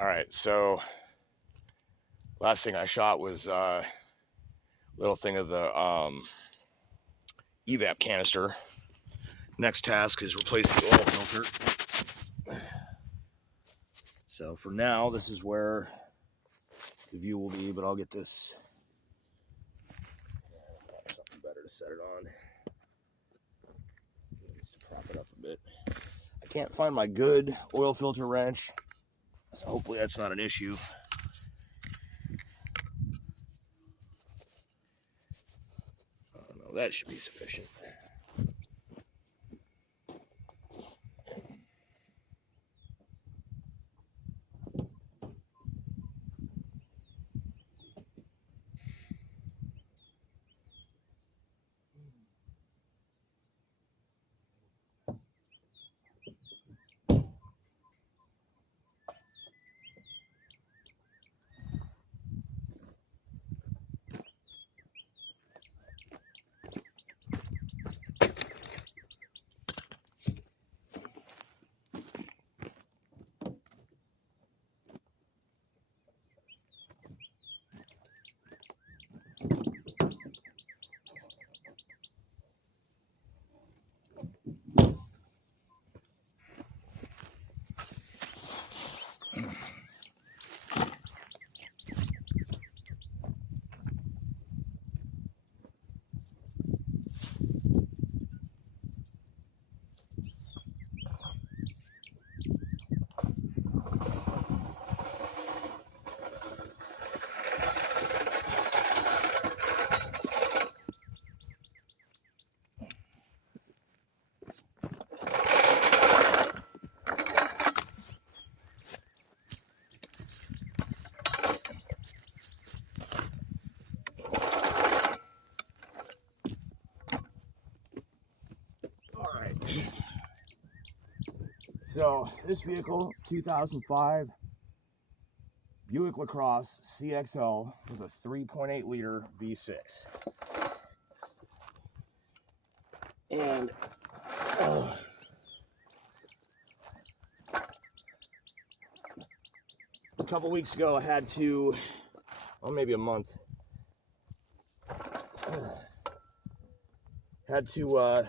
All right, so last thing I shot was a little thing of the evap canister. Next task is replace the oil filter. So for now, this is where the view will be, but I'll get this something better to set it on. Just to prop it up a bit. I can't find my good oil filter wrench, so hopefully that's not an issue. No, that should be sufficient. So this vehicle is 2005 Buick LaCrosse CXL with a 3.8 liter V6. And a couple weeks ago I had to, well, maybe a month, had to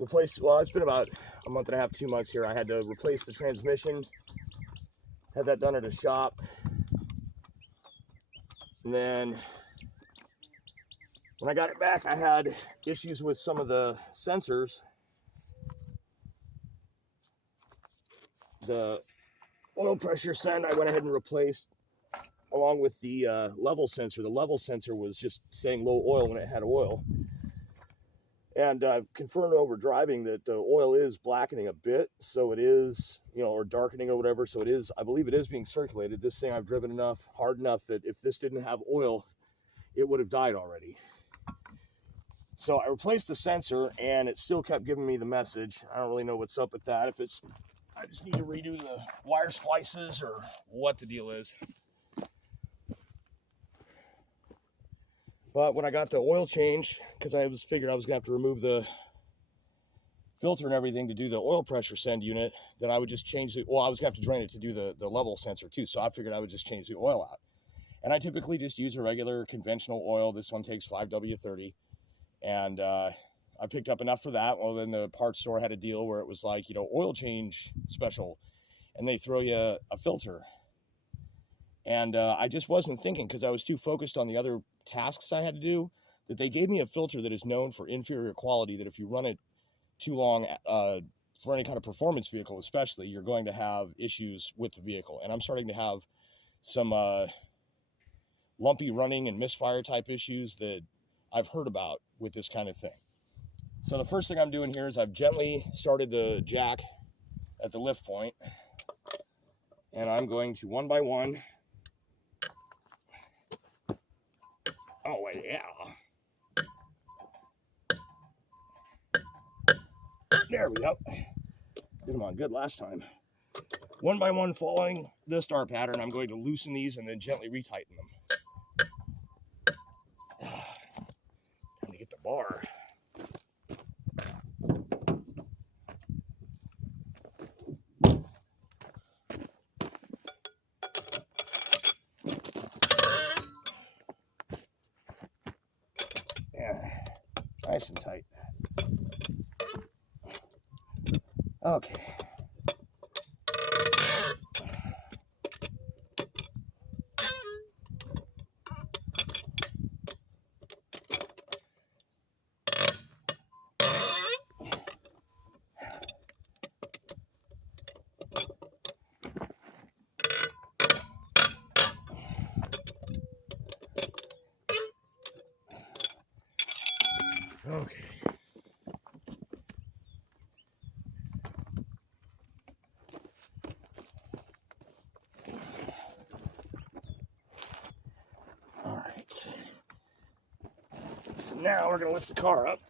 replace, well, it's been about a month and a half, 2 months here. I had to replace the transmission, had that done at a shop, and then when I got it back, I had issues with some of the sensors. The oil pressure send I went ahead and replaced, along with the level sensor. The level sensor was just saying low oil when it had oil. And I've confirmed over driving that the oil is blackening a bit, so it is, you know, or darkening or whatever, so it is, I believe it is being circulated. This thing I've driven enough, hard enough, that if this didn't have oil, it would have died already. So I replaced the sensor, and it still kept giving me the message. I don't really know what's up with that, if it's, I just need to redo the wire splices or what the deal is. But when I got the oil change, because I figured I was going to have to remove the filter and everything to do the oil pressure send unit, that I would just change the, well, I was going to have to drain it to do the level sensor too, so I figured I would just change the oil out. And I typically just use a regular conventional oil. This one takes 5W30, and I picked up enough for that. Well, then the parts store had a deal where it was like, you know, oil change special, and they throw you a filter. And I just wasn't thinking, because I was too focused on the other tasks I had to do, that they gave me a filter that is known for inferior quality, that if you run it too long for any kind of performance vehicle especially, you're going to have issues with the vehicle. And I'm starting to have some lumpy running and misfire type issues that I've heard about with this kind of thing. So the first thing I'm doing here is I've gently started the jack at the lift point, and I'm going to one by one. Oh, yeah. There we go. Did them on good last time. One by one, following the star pattern, I'm going to loosen these and then gently retighten them. Time to get the bar. nice and tight. Okay. Okay. All right. So now we're going to lift the car up.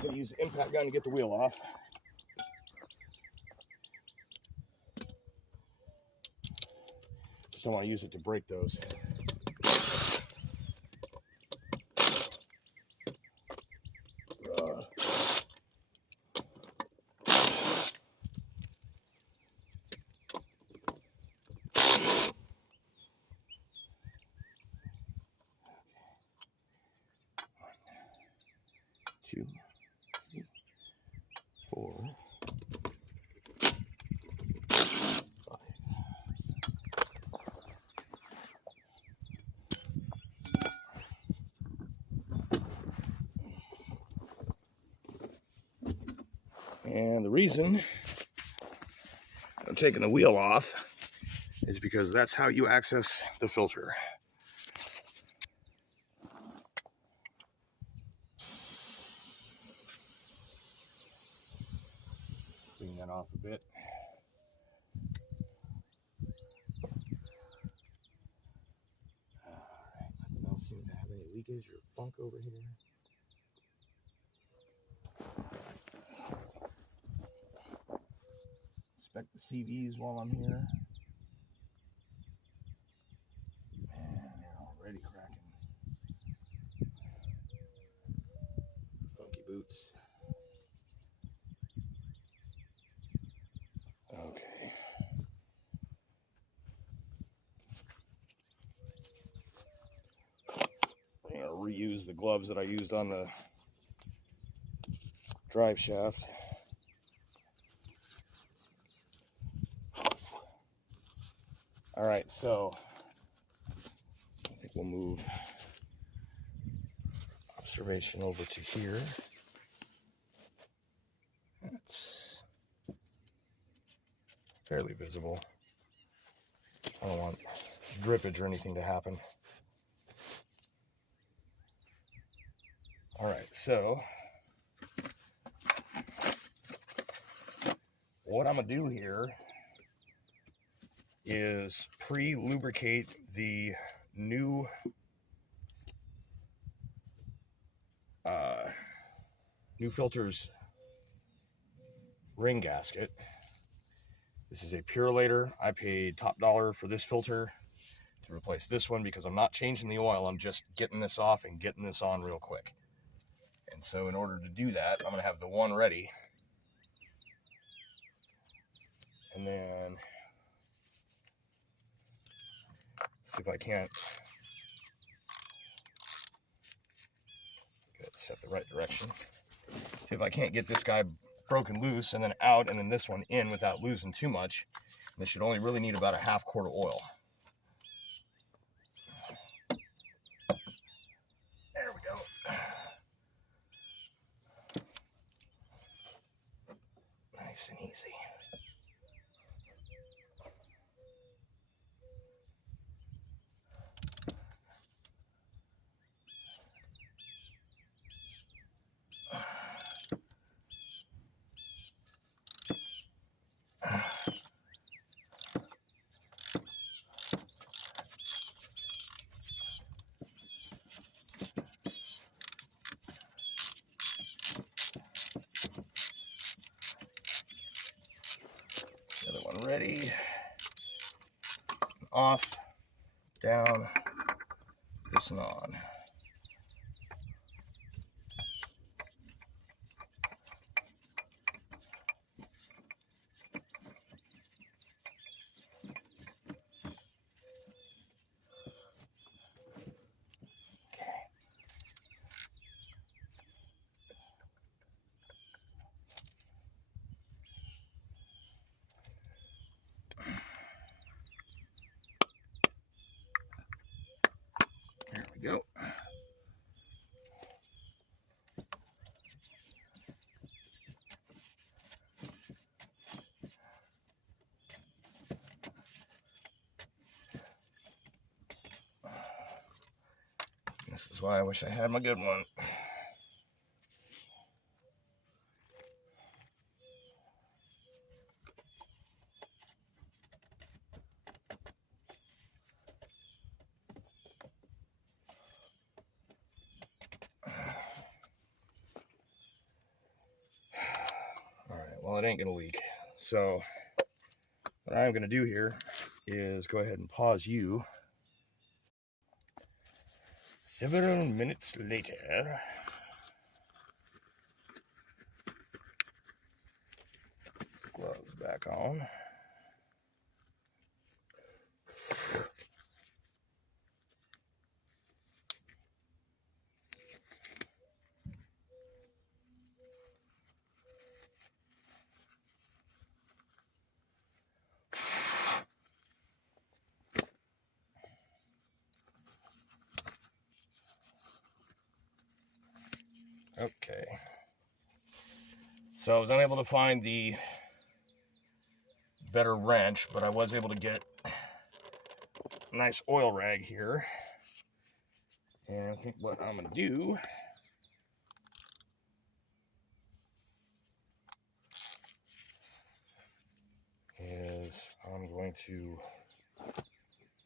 I'm going to use the impact gun to get the wheel off. Just don't want to use it to break those. Two, three, 4, 5. And the reason I'm taking the wheel off is because that's how you access the filter. Clean that off a bit. Alright, nothing else seems to have any leakage or funk over here. Inspect the CVs while I'm here. Man, they're already cracking. Funky boots. Okay. I'm going to reuse the gloves that I used on the drive shaft. All right, so I think we'll move observation over to here. It's fairly visible. I don't want drippage or anything to happen. All right, so what I'm gonna do here is pre-lubricate the new filter's ring gasket. This is a Purolator. I paid top dollar for this filter to replace this one because I'm not changing the oil. I'm just getting this off and getting this on real quick. And so in order to do that, I'm gonna have the one ready. And then see if I can't get it set the right direction. See if I can't get this guy broken loose and then out and then this one in without losing too much. This should only really need about a half quart of oil. There we go. Nice and easy. The other one ready. Off, down, focusing on. There we go. This is why I wish I had my good one. Well, it ain't gonna leak. So what I'm gonna do here is go ahead and pause you. Several minutes later. Gloves back on. Okay, so I was unable to find the better wrench, but I was able to get a nice oil rag here. And I think what I'm going to do is I'm going to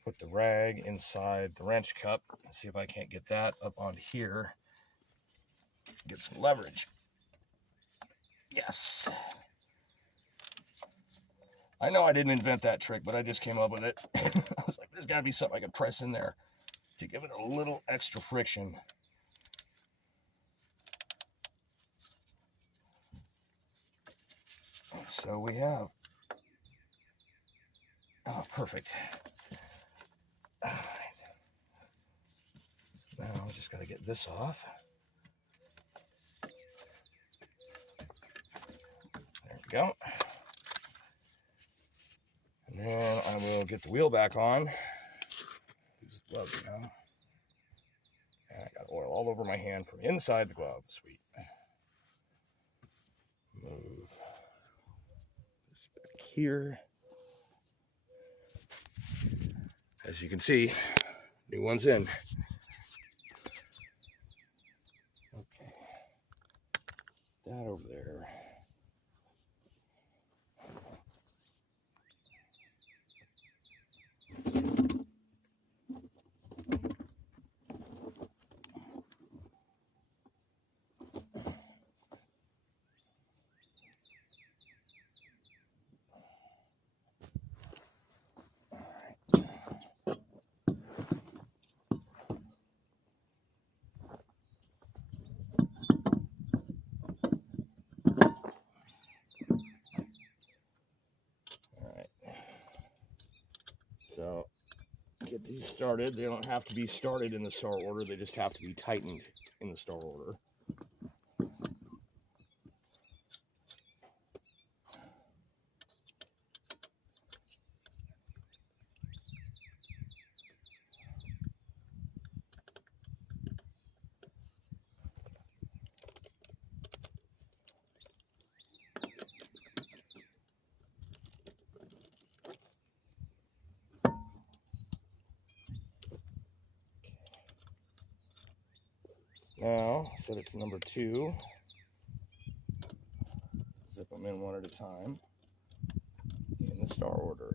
put the rag inside the wrench cup and see if I can't get that up on here. Get some leverage. Yes. I know I didn't invent that trick, but I just came up with it. I was like, there's got to be something I can press in there to give it a little extra friction. So we have, oh, perfect. All right. So now I just got to get this off. There we go. And then I will get the wheel back on. Use the glove now. And I got oil all over my hand from inside the glove. Sweet. Move this back here. As you can see, new one's in. Okay. That over there. So, get these started. They don't have to be started in the star order. They just have to be tightened in the star order. Now, set it to number 2. Zip them in one at a time in the star order.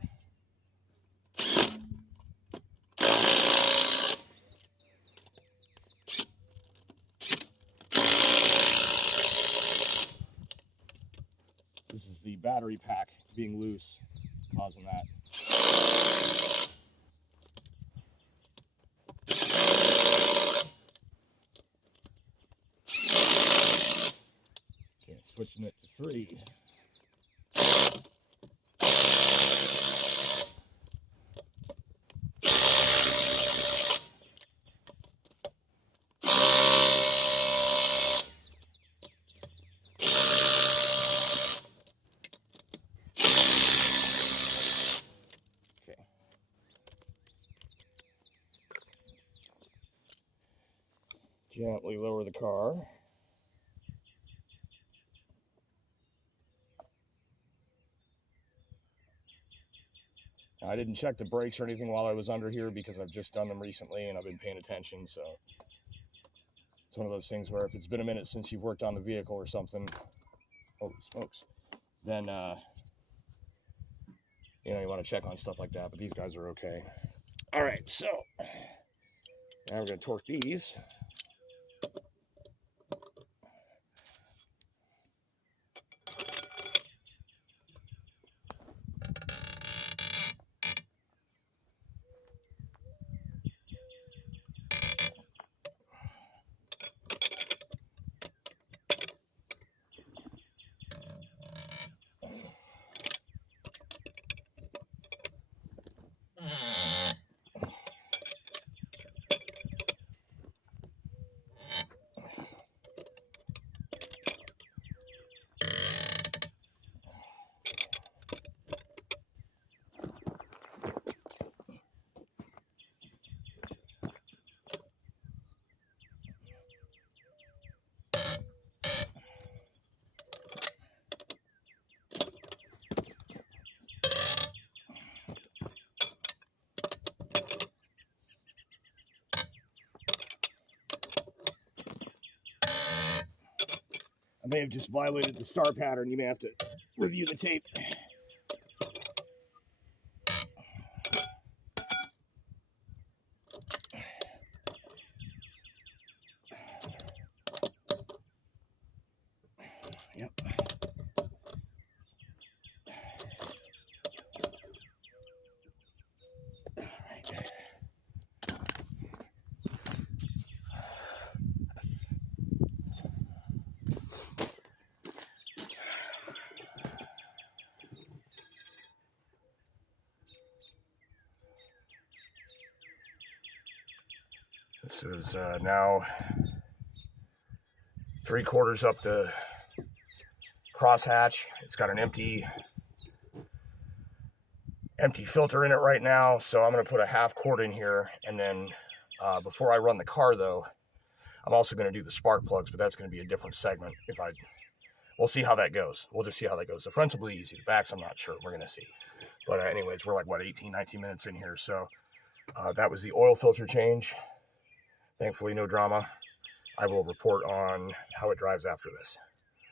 This is the battery pack being loose, causing that. right, switching it to 3. Gently lower the car. I didn't check the brakes or anything while I was under here because I've just done them recently and I've been paying attention. So it's one of those things where if it's been a minute since you've worked on the vehicle or something, holy smokes, then you know, you want to check on stuff like that. But these guys are okay. All right, so now we're going to torque these. I may have just violated the star pattern. You may have to review the tape. Yep. All right. This is now 3/4 up the crosshatch. It's got an empty filter in it right now, so I'm going to put a 1/2 quart in here, and then before I run the car though, I'm also going to do the spark plugs, but that's going to be a different segment. We'll see how that goes. We'll just see how that goes. The fronts will be easy. The backs, I'm not sure. We're going to see. But anyways, we're like, what, 18, 19 minutes in here. So that was the oil filter change. Thankfully, no drama. I will report on how it drives after this.